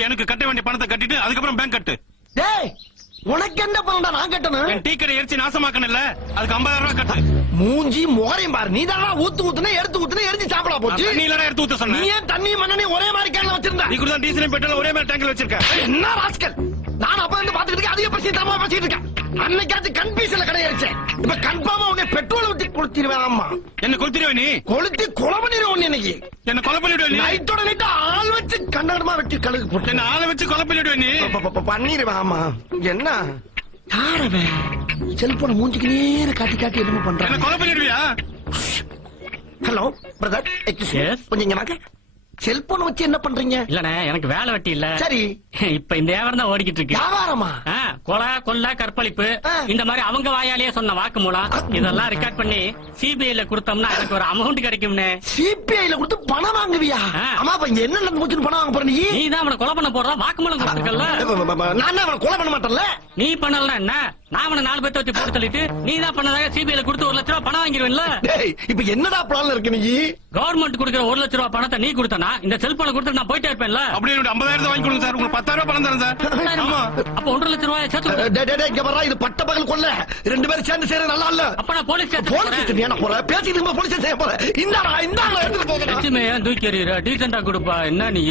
எனக்கு கட்ட வேண்டிய பணத்தை கட்டிட்டு அதுக்கப்புறம் பேங்க் கட்டு. டேய் உனக்கு என்ன பண்ணடா நான் கட்டணும்? என் டீ கடை எரிச்சு நாசமாக்கணும்ல, அதுக்கு 50,000 ரூபாய் கட்டு. மூஞ்சி முகரையும் பாரு, நீ தானா ஊத்து ஊத்துனே எடுத்து ஊத்துனே எரிஞ்சு சாப்பிடா போச்சு. நீ இல்லடா எடுத்து ஊத்த சொன்ன. நீ ஏன் தண்ணி மண்ணெண்ணெய் ஒரே மாதிரி கேன்ல வச்சிருந்த? நீ கூட டீசல் பெட்ரோல் ஒரே மாதிரி டேங்க்ல வச்சிருக்க. என்ன ராஸ்கல், நான் அப்ப இருந்து பாத்துக்கிட்டு இருக்கேன், அதிக பிரச்சனை தரமா பேசிட்டு இருக்கேன். அன்னைக்காச்சும் கன்ஃபியூஷன்ல கடை எரிச்சேன், இப்ப கன்ஃபார்மா உன்னை பெட்ரோல் ஊத்தி கொளுத்திடுவேன். ஆமா என்ன கொளுத்திடுவே நீ? கொளுத்தி கொலை பண்ணிடுவோம் இன்னைக்கு. என்ன கொலை பண்ணிடுவே நீ? நைட்டோட நைட்டு ஆள் வச்சு கண்டகடமா வெட்டி கழுகு போட்டு என்ன ஆளை வச்சு கொலை பண்ணிடுவே நீ? பண்ணிடுவேன். ஆமா என்ன யாரவன் செல்போன மூஞ்சிக்கு நேர காட்டி காட்டி என்னமோ என்ன பண்றான். கொலை பண்ணிடுவியா? ஹலோ பிரதர், கொஞ்சம் இங்க வாங்க. செல்போன் வச்சு என்ன பண்றீங்க? இல்லண்ணே, எனக்கு வேலை வெட்டி இல்ல. சரி, இப்ப இந்த வியாபாரம் தான் ஓடிக்கிட்டு இருக்கு. வியாபாரமா? கொலை கொள்ள கற்பழிப்பு இந்த மாதிரி அவங்க வாயாலேயே சொன்ன வாக்கு மூலம் இதெல்லாம் ரெக்கார்ட் பண்ணி சிபிஐல கொடுத்தோம்னா எனக்கு ஒரு அமௌண்ட் கிடைக்கும்னே. சிபிஐல கொடுத்து பணம் வாங்குவியா? ஆமா, இப்ப இங்க என்ன நடந்து போச்சுன்னு பணம் வாங்க போற நீ? நீ தான் அவனை கொலை பண்ண போறதா வாக்கு மூலம் கொடுத்துருக்கல. நான் அவனை கொலை பண்ண மாட்டேன்ல. நீ பண்ணல என்ன, நான் அவனை 4 பேர்த்த வச்சு போட்டு தள்ளிட்டு நீ தான் பண்ணதாக சிபிஐல கொடுத்து 1 லட்சம் ரூபாய் பணம் வாங்கிடுவேன்ல. இப்ப என்னடா பிளான்ல இருக்கு நீ? கவர்மெண்ட் கொடுக்கிற 1 லட்சம் ரூபாய் பணத்தை நீ கொடுத்தனா இந்த செல்போனை கொடுத்து நான் போயிட்டே இருப்பேன்ல. அப்படியே 50,000 வாங்கி கொடுங்க சார், உங்களுக்கு 10,000 ரூபாய் பணம் தரேன் சார். ஆமா, அப்ப 1.5 லட்சம் ரூபாய் சேர்த்து. இங்க வர்றா, இது பட்ட பகல் கொள்ள 2 பேரும் சேர்ந்து சேர நல்லா இல்ல. அப்ப நான் போலீஸ் போலீஸ் ஏன்னா போற பேசிட்டு போலீஸ் செய்ய போற. இந்தாடா இந்தாடா எடுத்துட்டு போங்க. லட்சுமியை தூக்கி எறிகிற டீசெண்டா கொடுப்பா என்ன நீ?